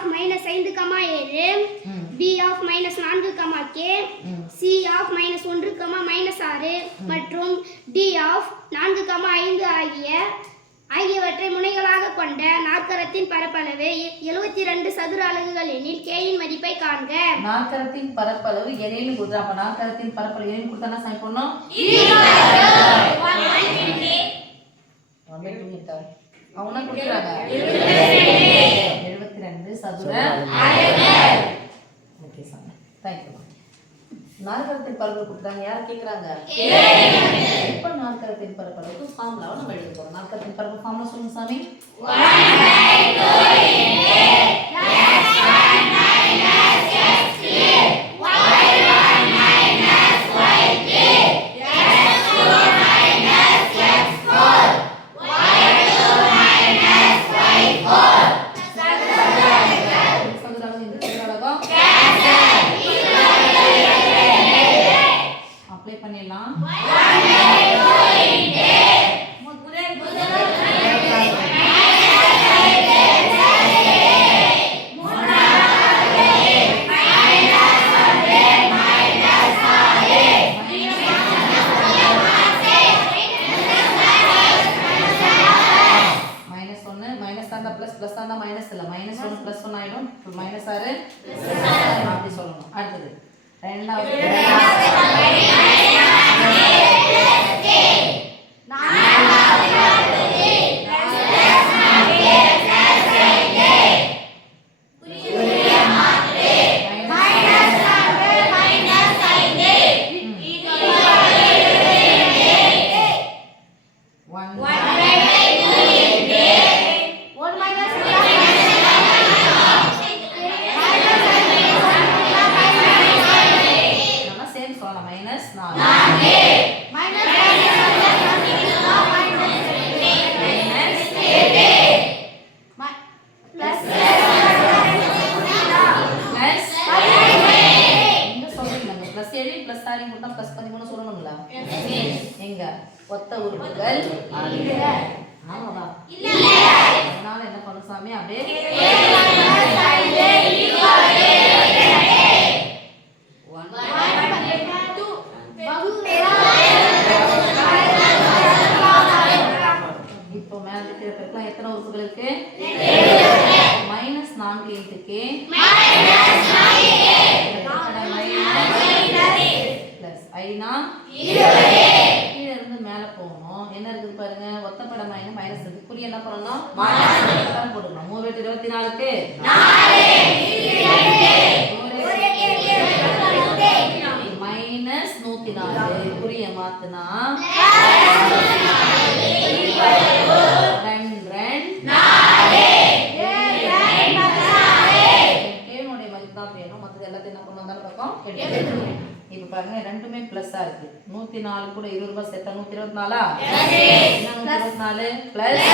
of minus 5, 7, B of minus 4, K, C of minus 1, minus 6 மற்றும் D of 4, 5 ஆகியவற்றை முனைகளாக கொண்ட நாற்கரத்தின் பரப்பளவு 72 சதுர அலகுகள் எனில் K இன் மதிப்பை காண்க. நாற்கரத்தின் பரப்பளவு எனில் கொடுத்தா அப்ப நாற்கரத்தின் பரப்பளவு எனில் கொடுத்தா என்ன சமன் பண்ணனும்? அவங்க கொடுக்குறாங்க 72 சதுர அலகுகள். Okay sir, thank you. நாற்கரத்தின் பரப்பளவு கொடுத்தாங்க, யார் கேக்குறாங்க? இப்ப நாற்கரத்தின் பரப்பளவுக்கு ஃபார்முலாவை நம்ம எழுத போறோம். நாற்கரத்தின் பரப்பளவு ஃபார்முலா சொல்லுங்க சாமி. 13 சொல்லணும்ல? எங்க ஒத்த உறுப்புகள் இல்ல. ஆமாவா? இல்ல. அதனால என்ன பண்ணு சாமி, அப்படியே இப்போ மேல இருக்கிற பெருக்கெல்லாம் எத்தனை உறுப்புகள் இருக்கு? -4 இன்டுக்கு ஐனா 20. கீழ இருந்து மேல போறோம். என்ன இருக்கு பாருங்க, ஒத்தப்பட மைனஸ் இருக்கு. குறி என்ன பண்ணனும்? மாற்றணும் போடணும். 3 × 24 க்கு 4 -104 குறிய மாத்துனா 2 4 கேனுடைய மதிப்பு தான் வேணும். மற்றது எல்லாத்தையும் என்ன பண்ணணும்? அந்த பக்கம் எடுத்துக்கணும். இப்ப பாருங்க ரெண்டுமே பிளஸ்ஸா இருக்கு. 104 கூட 20 ரூபாய் சேர்த்தா 124. என்ன 124 பிளஸ்